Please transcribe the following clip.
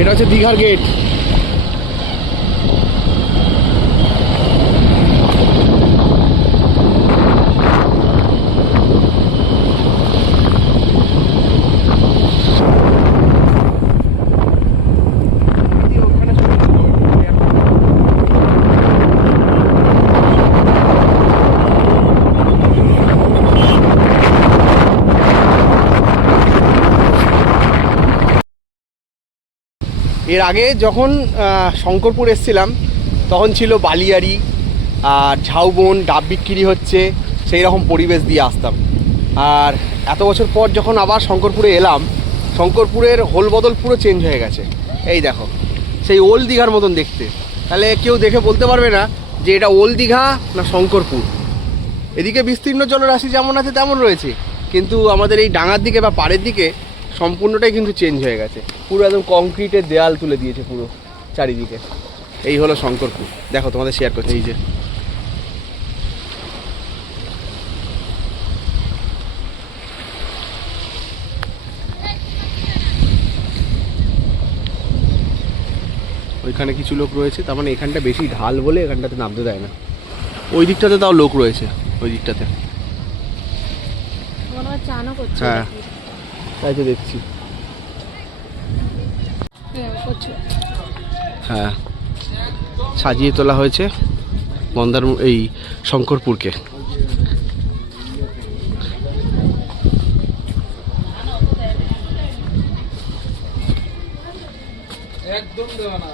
এটা হচ্ছে দীঘার গেট। এর আগে যখন শঙ্করপুর এসেছিলাম তখন ছিল বালিয়াড়ি আর ঝাউবন, ডাব বিক্রি হচ্ছে, সেই রকম পরিবেশ দিয়ে আসতাম। আর এত বছর পর যখন আবার শঙ্করপুরে এলাম, শঙ্করপুরের হোল বদল পুরো চেঞ্জ হয়ে গেছে। এই দেখো, সেই ওল্ড দীঘার মতন দেখতে। তাহলে কেউ দেখে বলতে পারবে না যে এটা ওল্ড দীঘা না শঙ্করপুর। এদিকে বিস্তীর্ণ জলরাশি যেমন আছে তেমন রয়েছে, কিন্তু আমাদের এই ডাঙার দিকে বা পাড়ের দিকে সম্পূর্ণটাই কিন্তু চেঞ্জ হয়ে গেছে। পুরো একদম কংক্রিটের দেয়াল তুলে দিয়েছে পুরো চারিদিকে। এই হলো শঙ্করপুর। দেখো তোমাদের শেয়ার করছি। এই যে ওইখানে কিছু লোক রয়েছে, তার মানে এখানটা বেশি ঢাল বলে এখানটাতে নামতে দেয় না। ওই দিকটাতে তাও লোক রয়েছে, ওই দিকটাতে। হ্যাঁ, তাই তো দেখছি। হ্যাঁ, সাজিয়ে তোলা হয়েছে এই শঙ্করপুরকে। একদম দেওয়া না।